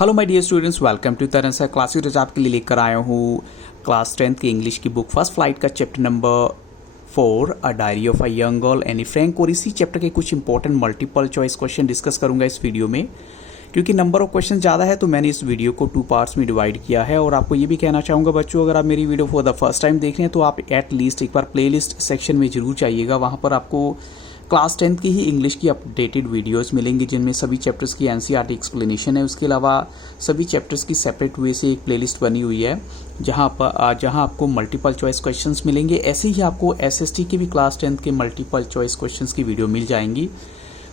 Hello my dear students, welcome to Taran sir classes. आज आपके लिए लेकर आया हूँ क्लास 10th की इंग्लिश की बुक फर्स्ट फ्लाइट का chapter number 4 a diary of a young girl Anne Frank. और इसी चैप्टर के कुछ important multiple choice question discuss करूंगा इस वीडियो में। क्योंकि नंबर ऑफ क्वेश्चन ज़्यादा है तो मैंने इस वीडियो को 2 पार्ट्स में डिवाइड किया है। और आपको ये भी कहना चाहूँगा बच्चों, अगर आप मेरी video for the first time देख रहे हैं तो आप एट लीस्ट एक बार प्लेलिस्ट सेक्शन में जरूर जाइएगा। वहाँ पर आपको क्लास 10th की ही इंग्लिश की अपडेटेड वीडियोस मिलेंगी जिनमें सभी चैप्टर्स की एनसीईआरटी एक्सप्लेनेशन है। उसके अलावा सभी चैप्टर्स की सेपरेट वे से एक प्लेलिस्ट बनी हुई है जहां आपको मल्टीपल चॉइस क्वेश्चंस मिलेंगे। ऐसे ही आपको एसएसटी की भी क्लास 10th के मल्टीपल चॉइस क्वेश्चंस की वीडियो मिल जाएंगी।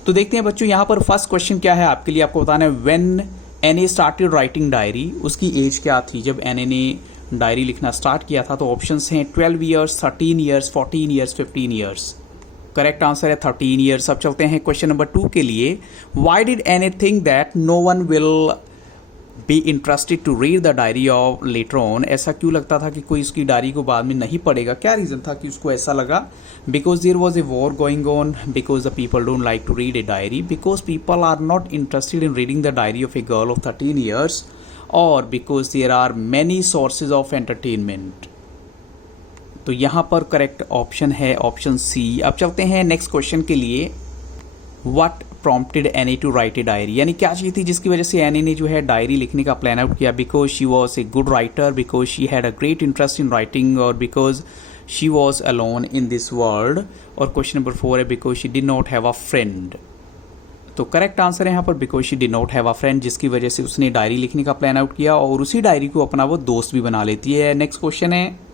तो देखते हैं बच्चों, यहाँ पर फर्स्ट क्वेश्चन क्या है आपके लिए। आपको बताना है when Anne started writing diary, उसकी एज क्या थी जब एनए ने डायरी लिखना स्टार्ट किया था। तो ऑप्शंस हैं 12 years, 13 years, 14 years, 15 years. Correct answer है 13 ईयर्स। अब चलते हैं क्वेश्चन नंबर 2 के लिए। Why did Anne think that no one will be interested to read the diary of later on. ऐसा क्यों लगता था कि कोई उसकी डायरी को बाद में नहीं पढ़ेगा? क्या रीजन था कि उसको ऐसा लगा? Because there was a war going on, because the people don't like to read a diary, because people are not interested in reading the diary of a girl of 13 years, और because there are many sources of entertainment. तो यहां पर correct option है option C. अब चलते हैं next question के लिए। What prompted Anne to write a diary, यानी क्या चीज थी जिसकी वजह से एनी ने जो है डायरी लिखने का प्लान आउट किया? Because she was a good writer, because she had a great interest in writing, और because she was alone in this world. और क्वेश्चन नंबर 4 है because she did not have a friend. तो correct answer है यहाँ पर because she did not have a friend, जिसकी वजह से उसने डायरी लिखने का प्लान आउट किया और उसी डायरी को अपना वो दोस्त भी बना लेती है। नेक्स्ट क्वेश्चन है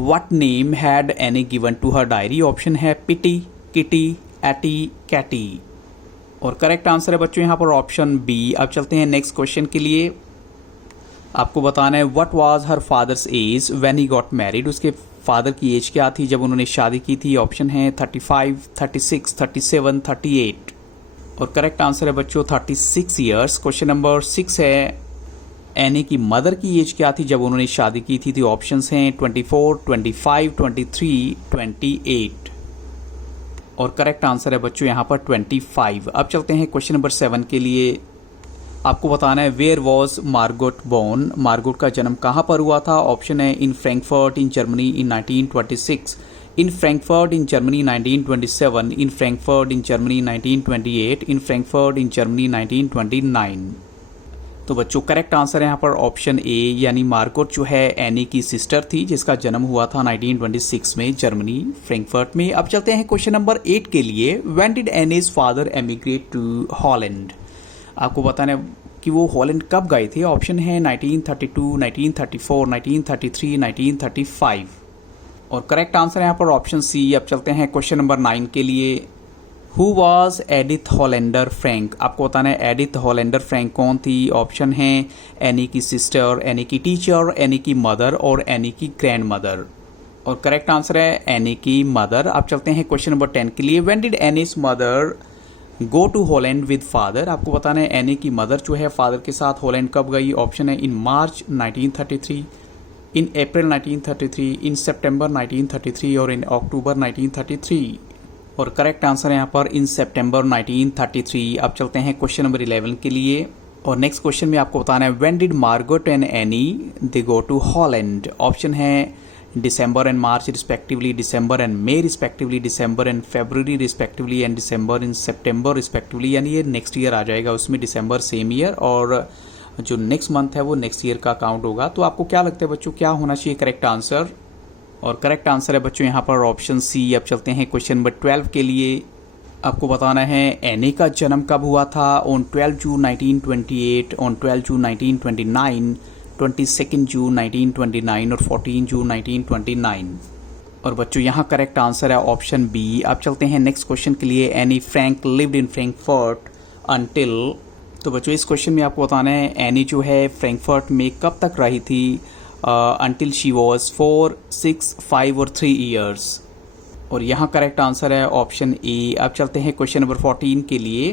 What name had Annie given to her diary? Option है पिटी, किटी, एटी, कैटी। और करेक्ट आंसर है बच्चों यहाँ पर ऑप्शन बी। अब चलते हैं नेक्स्ट क्वेश्चन के लिए। आपको बताना है what was her father's age when he got married. उसके फादर की एज क्या थी जब उन्होंने शादी की थी? ऑप्शन है 35, 36, 37, 38। और करेक्ट आंसर है बच्चों 36 ईयर्स। क्वेश्चन नंबर 6 है एनी की मदर की एज क्या थी जब उन्होंने शादी की थी? तो ऑप्शंस हैं 24, 25, 23, 28। और करेक्ट आंसर है बच्चों यहाँ पर 25। अब चलते हैं क्वेश्चन नंबर 7 के लिए। आपको बताना है where was Margot born. Margot का जन्म कहाँ पर हुआ था? ऑप्शन है इन फ्रैंकफर्ट इन जर्मनी इन 1926, in Frankfurt in Germany 1927, in Frankfurt in Germany 1928, in Frankfurt in Germany 1929। तो बच्चों करेक्ट आंसर है यहाँ पर ऑप्शन ए, यानी मार्गोट जो है एनी की सिस्टर थी जिसका जन्म हुआ था 1926 में जर्मनी फ्रैंकफर्ट में। अब चलते हैं क्वेश्चन नंबर 8 के लिए। When did Annie's father emigrate to Holland. आपको बताना है कि वो हॉलैंड कब गए थे? ऑप्शन है 1932, 1934, 1933, 1935। और करेक्ट आंसर है यहाँ पर ऑप्शन सी। अब चलते हैं क्वेश्चन नंबर 9 के लिए। Who was Edith Hollander Frank. आपको बताना है एडिथ हॉलैंडर फ्रैंक कौन थी? ऑप्शन है एनी की सिस्टर, एनी की टीचर, एनी की मदर और एनी की ग्रैंड मदर। और करेक्ट आंसर है एनी की मदर। अब चलते हैं क्वेश्चन नंबर 10 के लिए। When did Anne's mother go to Holland with father. आपको बताना है एनी की मदर जो है फादर के साथ हॉलैंड कब गई? ऑप्शन है इन मार्च 1933, इन अप्रैल 1933, इन सितंबर 1933 और इन अक्टूबर 1933। और करेक्ट आंसर है यहाँ पर इन सितंबर 1933। अब चलते हैं क्वेश्चन नंबर 11 के लिए। और नेक्स्ट क्वेश्चन में आपको बताना है when did Margot and Annie they go to Holland. Option है December and March respectively, December and May respectively, December and February respectively and December in September respectively. यानी ये नेक्स्ट ईयर आ जाएगा, उसमें दिसंबर same year और जो next month है वो next year का काउंट होगा। तो आपको क्या लगता है बच्चों क्या होना चाहिए करेक्ट आंसर? और करेक्ट आंसर है बच्चों यहाँ पर ऑप्शन सी। अब चलते हैं क्वेश्चन नंबर 12 के लिए। आपको बताना है एनी का जन्म कब हुआ था? ऑन 12 जून 1928, ऑन 12 जून 1929, 22 जून 1929 और 14 जून 1929। और बच्चों यहाँ करेक्ट आंसर है ऑप्शन बी। अब चलते हैं नेक्स्ट क्वेश्चन के लिए। Anne Frank lived in Frankfurt until. तो बच्चों इस क्वेश्चन में आपको बताना है एनी जो है फ्रैंकफर्ट में कब तक रही थी? until she was 4, 6, 5 और 3 years। और यहाँ करेक्ट आंसर है ऑप्शन ए। अब चलते हैं क्वेश्चन नंबर 14 के लिए।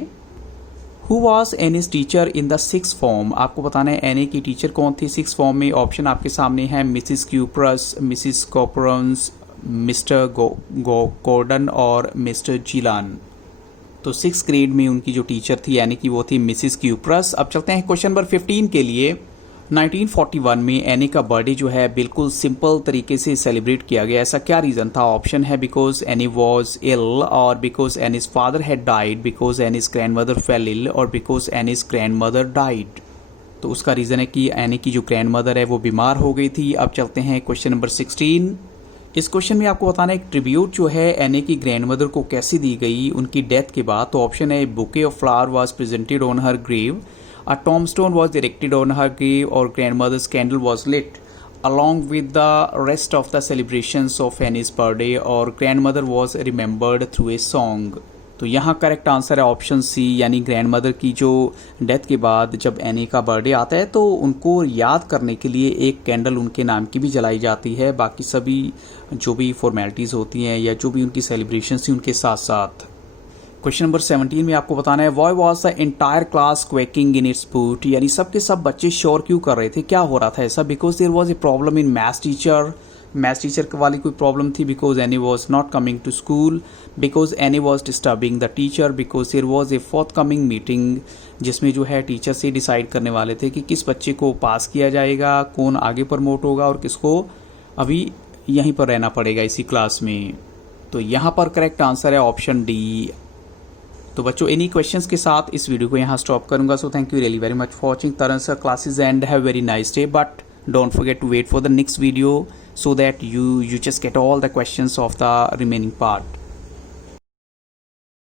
Who was Annie's teacher in the 6th form. आपको बताना है एनी की टीचर कौन थी 6th फॉर्म में? ऑप्शन आपके सामने है मिसिस क्यूप्रस, मिसिस कॉपरन्स, मिस्टर गॉर्डन और मिस्टर जिलान। तो 6th ग्रेड में उनकी जो टीचर थी यानी कि वो थी मिसिस क्यूप्रस। अब चलते हैं क्वेश्चन नंबर 15 के लिए। 1941 में एनी का बर्थडे जो है बिल्कुल सिंपल तरीके से सेलिब्रेट किया गया। ऐसा क्या रीज़न था? ऑप्शन है बिकॉज एनी वॉज इल, और because Annie's father had died, because Annie's grandmother fell ill, और because Annie's grandmother died. तो उसका रीज़न है कि एनी की जो ग्रैंड मदर है वो बीमार हो गई थी। अब चलते हैं क्वेश्चन नंबर 16। इस क्वेश्चन में आपको बताना है एक ट्रिब्यूट जो है एनी की ग्रैंड मदर को कैसे दी गई उनकी डेथ के बाद। तो ऑप्शन है bouquet of flower was presented on her grave, a tombstone was erected on her grave, or grandmother's candle was lit along with the rest of the celebrations of Annie's birthday, or grandmother was remembered through a song। तो यहाँ correct answer है option सी, यानी grand mother की जो death के बाद जब any का बर्थडे आता है तो उनको याद करने के लिए एक कैंडल उनके नाम की भी जलाई जाती है, बाकी सभी जो भी फॉर्मेलिटीज़ होती हैं या जो भी उनकी सेलिब्रेशन थी उनके साथ साथ। क्वेश्चन नंबर 17 में आपको बताना है why was the entire class quaking in its boots, यानी सबके सब बच्चे शोर क्यों कर रहे थे, क्या हो रहा था ऐसा? Because there was a problem in maths teacher वाली कोई प्रॉब्लम थी, because Anne was not coming to school, because Anne was disturbing the teacher, because there was a forthcoming meeting जिसमें जो है टीचर से डिसाइड करने वाले थे कि किस बच्चे को पास किया जाएगा, कौन आगे प्रमोट होगा और किसको अभी यहीं पर रहना पड़ेगा इसी क्लास में। तो यहाँ पर करेक्ट आंसर है ऑप्शन डी। तो बच्चों इन्हीं क्वेश्चंस के साथ इस वीडियो को यहाँ स्टॉप करूंगा। So thank you really very much for watching Taran sir classes and have very nice day, but don't forget to wait for the next video so that you just get all the questions of the remaining part.